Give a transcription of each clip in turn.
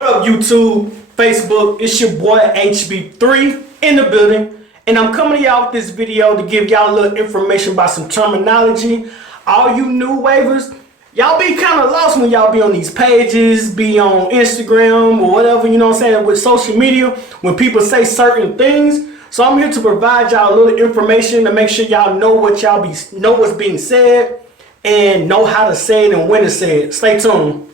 What up, YouTube, Facebook? It's your boy HB3 in the building, and I'm coming to y'all with this video to give y'all a little information about some terminology. All you new wavers, y'all be kind of lost when y'all be on these pages, be on Instagram or whatever, you know what I'm saying, with social media, when people say certain things. So I'm here to provide y'all a little information to make sure y'all know what know what's being said and know how to say it and when to say it. Stay tuned.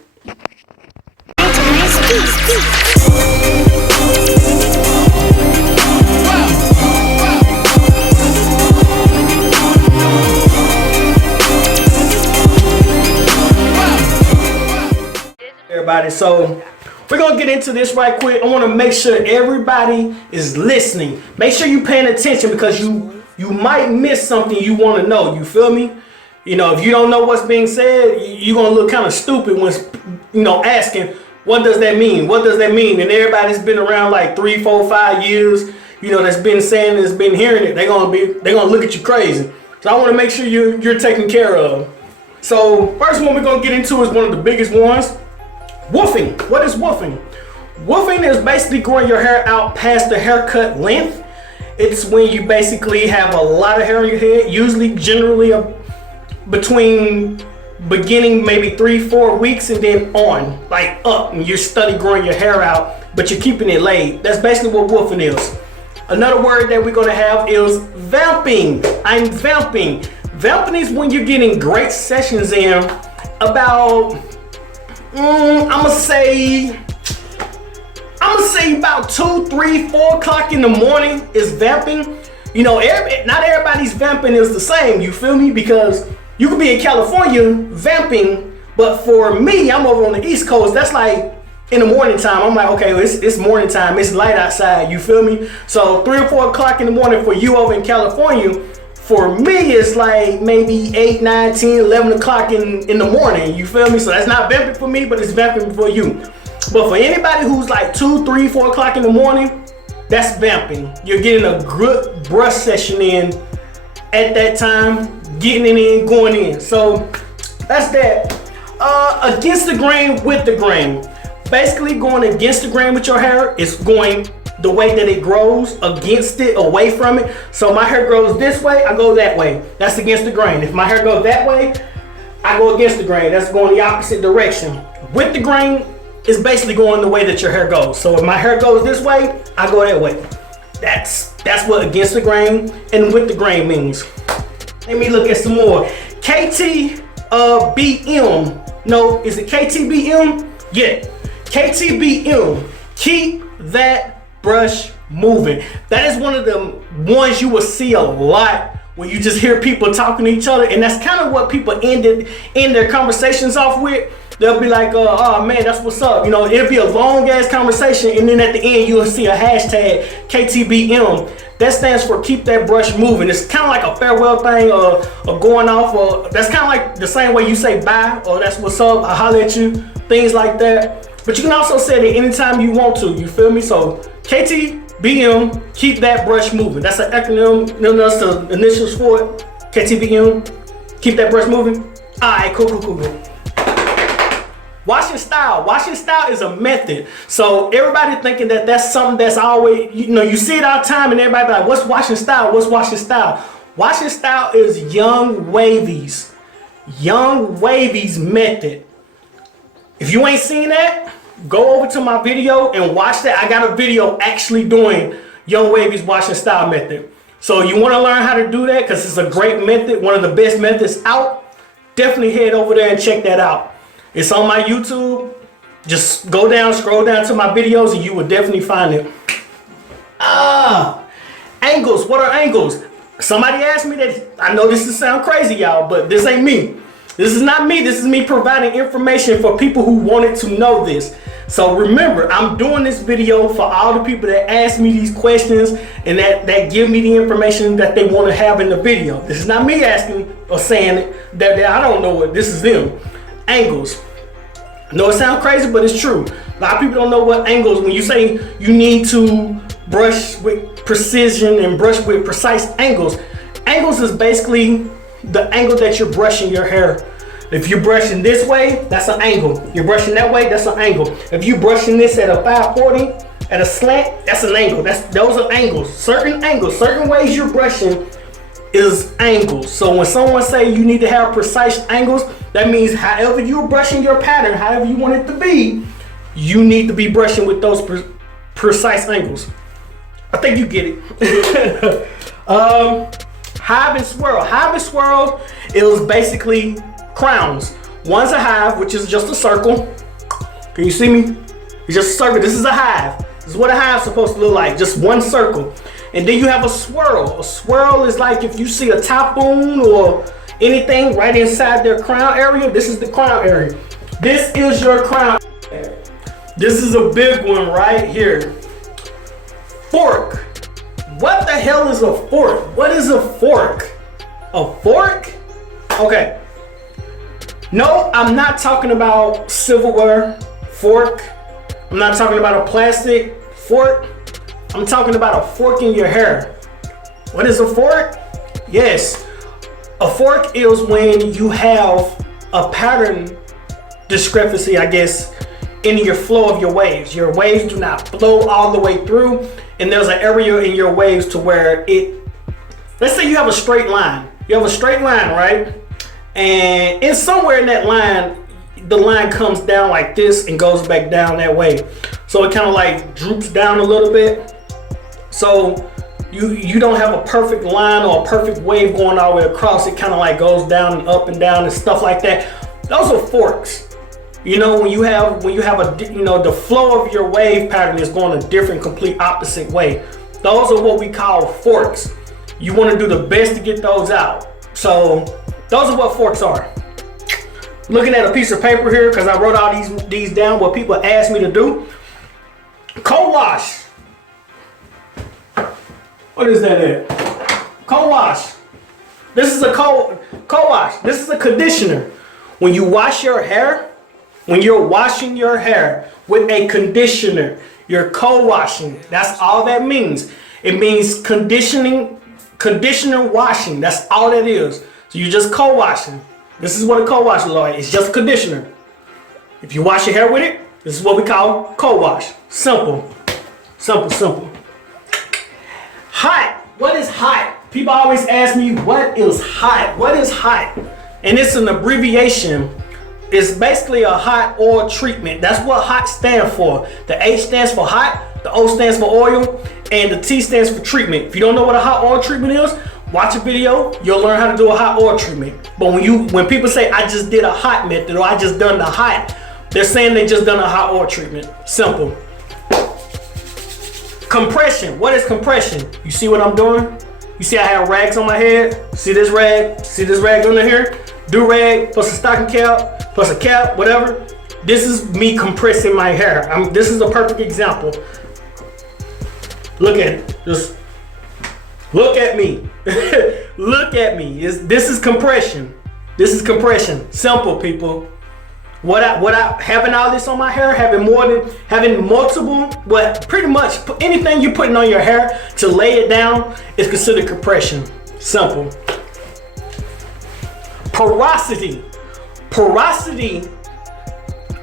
Everybody, so we're gonna get into this right quick. I want to make sure everybody is listening. Make sure you paying attention because you might miss something you want to know. You feel me? You know, if you don't know what's being said, you're gonna look kind of stupid when asking, what does that mean? What does that mean? And everybody's been around like 3, 4, 5 years, that's been saying this, been hearing it. They're gonna look at you crazy. So I want to make sure you're taken care of. So first one we're gonna get into is one of the biggest ones. Woofing. What is woofing? Woofing is basically growing your hair out past the haircut length. It's when you basically have a lot of hair on your head, generally between beginning maybe 3-4 weeks and then on, like up, and you're steady growing your hair out, but you're keeping it laid. That's basically what woofing is. Another word that we're gonna have is vamping. I'm vamping. Vamping is when you're getting great sessions in about I'ma say about 2, 3, 4 o'clock in the morning is vamping. Not everybody's vamping is the same, you feel me? Because you could be in California vamping, but for me, I'm over on the East Coast. That's like in the morning time. I'm like, okay, it's morning time. It's light outside, you feel me? So 3 or 4 o'clock in the morning for you over in California. For me, it's like maybe 8, 9, 10, 11 o'clock in the morning, you feel me? So that's not vamping for me, but it's vamping for you. But for anybody who's like 2, 3, 4 o'clock in the morning, that's vamping. You're getting a good brush session in at that time, getting it in, going in. So that's that. Against the grain, with the grain. Basically going against the grain with your hair is going the way that it grows, against it, away from it. So my hair grows this way, I go that way. That's against the grain. If my hair goes that way, I go against the grain. That's going the opposite direction. With the grain is basically going the way that your hair goes. So if my hair goes this way, I go that way. That's what against the grain and with the grain means. Let me look at some more. KTBM. No, is it KTBM? Yeah. KTBM. Keep that brush moving. That is one of the ones you will see a lot when you just hear people talking to each other, and that's kind of what people end their conversations off with. They'll be like, oh man, that's what's up. It'll be a long ass conversation, and then at the end you'll see a hashtag KTBM. That stands for keep that brush moving. It's kind of like a farewell thing, or going off, or that's kind of like the same way you say bye, or that's what's up, I holler at you, things like that. But you can also say it anytime you want to, you feel me? So KTBM, keep that brush moving. That's an acronym, that's the initials for it. KTBM, keep that brush moving. All right, cool. Washing style. Washing style is a method. So everybody thinking that that's something that's always, you see it all the time, and everybody be like, what's washing style? What's washing style? Washing style is Young Wavy's method. If you ain't seen that, go over to my video and watch that. I got a video actually doing Young Wavy's washing style method. So you want to learn how to do that because it's a great method, one of the best methods out. Definitely head over there and check that out. It's on my YouTube. Just go down, scroll down to my videos, and you will definitely find it. Angles. What are angles? Somebody asked me that. I know this will sound crazy, y'all, but this ain't me. This is not me. This is me providing information for people who wanted to know this. So remember, I'm doing this video for all the people that ask me these questions and that give me the information that they want to have in the video. This is not me asking or saying it, that I don't know what, this is them. Angles. I know it sounds crazy, but it's true. A lot of people don't know what angles, when you say you need to brush with precision and brush with precise angles. Angles is basically the angle that you're brushing your hair. If you're brushing this way, that's an angle. You're brushing that way, that's an angle. If you're brushing this at a 540, at a slant, that's an angle. Those are angles. Certain ways you're brushing is angles. So when someone say you need to have precise angles, that means however you're brushing your pattern, however you want it to be, you need to be brushing with those precise angles. I think you get it. Hive and swirl. Hive and swirl is basically crowns. One's a hive, which is just a circle. Can you see me? It's just a circle. This is a hive. This is what a hive's supposed to look like, just one circle. And then you have a swirl. A swirl is like if you see a typhoon or anything right inside their crown area, this is the crown area. This is your crown area. This is a big one right here. Fork. What the hell is a fork? What is a fork? A fork? Okay. No, I'm not talking about silverware fork. I'm not talking about a plastic fork. I'm talking about a fork in your hair. What is a fork? Yes. A fork is when you have a pattern discrepancy, I guess, in your flow of your waves. Your waves do not flow all the way through, and there's an area in your waves to where let's say you have a straight line. You have a straight line, right? And it's somewhere in that line, the line comes down like this and goes back down that way. So it kind of like droops down a little bit. So you don't have a perfect line or a perfect wave going all the way across. It kind of like goes down and up and down and stuff like that. Those are forks. You know, when you have a, you know, the flow of your wave pattern is going a different, complete opposite way. Those are what we call forks. You want to do the best to get those out. So those are what forks are. Looking at a piece of paper here, because I wrote all these down, what people asked me to do. Co-wash. What is that at? Co-wash. This is a co-wash. This is a conditioner. When you wash your hair, when you're washing your hair with a conditioner, you're co-washing. That's all that means. It means conditioner washing. That's all that is. So you're just co-washing. This is what a co-wash is like. It's just a conditioner. If you wash your hair with it, this is what we call co-wash. Simple. Simple, simple. Hot. What is hot? People always ask me, what is hot? What is hot? And it's an abbreviation. It's basically a hot oil treatment. That's what hot stands for. The H stands for hot, the O stands for oil, and the T stands for treatment. If you don't know what a hot oil treatment is, watch a video, you'll learn how to do a hot oil treatment. But when people say, I just did a hot method, or I just done the hot, they're saying they just done a hot oil treatment. Simple. Compression. What is compression? You see what I'm doing? You see I have rags on my head? See this rag? See this rag under here? Do rag plus a stocking cap plus a cap, whatever. This is me compressing my hair. This is a perfect example. Look at it. Just look at me. Look at me. This is compression. This is compression. Simple, people. Having all this on my hair, having multiple, but pretty much anything you're putting on your hair to lay it down is considered compression. Simple. Porosity. Porosity.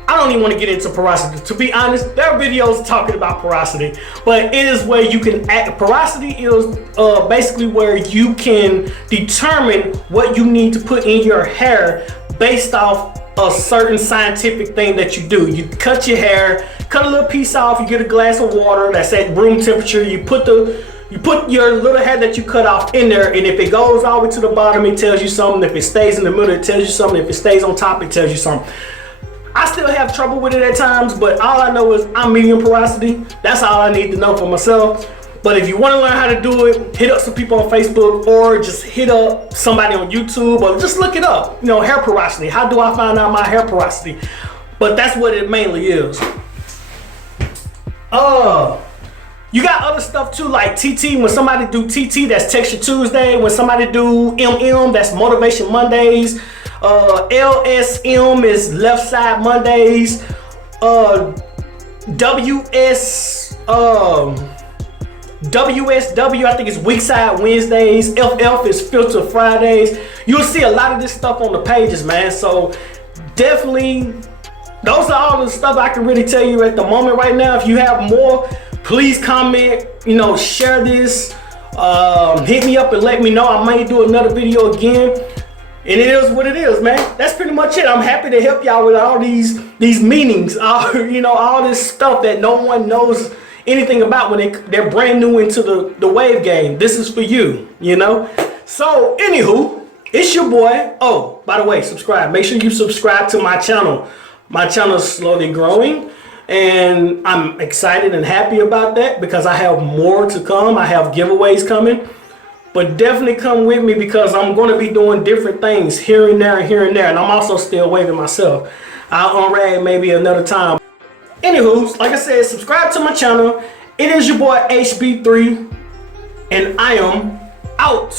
I don't even want to get into porosity. To be honest, there are videos talking about porosity, but it is where you can act. Porosity is basically where you can determine what you need to put in your hair based off a certain scientific thing that you do. You cut your hair, cut a little piece off, you get a glass of water that's at room temperature, you put your little hair that you cut off in there, and if it goes all the way to the bottom, it tells you something. If it stays in the middle, it tells you something. If it stays on top, it tells you something. I still have trouble with it at times, but all I know is I'm medium porosity. That's all I need to know for myself. But if you want to learn how to do it, hit up some people on Facebook, or just hit up somebody on YouTube, or just look it up. You know, hair porosity. How do I find out my hair porosity? But that's what it mainly is. You got other stuff too, like TT. When somebody do TT, that's Texture Tuesday. When somebody do MM, that's Motivation Mondays. LSM is Left Side Mondays. WSW, I think it's Weak Side Wednesdays. FF is Filter Fridays. You'll see a lot of this stuff on the pages, man. So definitely, those are all the stuff I can really tell you at the moment right now. If you have more, please comment, you know, share this, hit me up and let me know. I might do another video again. And it is what it is, man. That's pretty much it. I'm happy to help y'all with all these meanings, you know, all this stuff that no one knows anything about when they're brand new into the wave game. This is for you, you know. So, anywho, it's your boy. Oh, by the way, subscribe. Make sure you subscribe to my channel. My channel is slowly growing, and I'm excited and happy about that because I have more to come. I have giveaways coming. But definitely come with me because I'm going to be doing different things here and there and here and there. And I'm also still waving myself. I'll unrag maybe another time. Anywho, like I said, subscribe to my channel. It is your boy HB3. And I am out.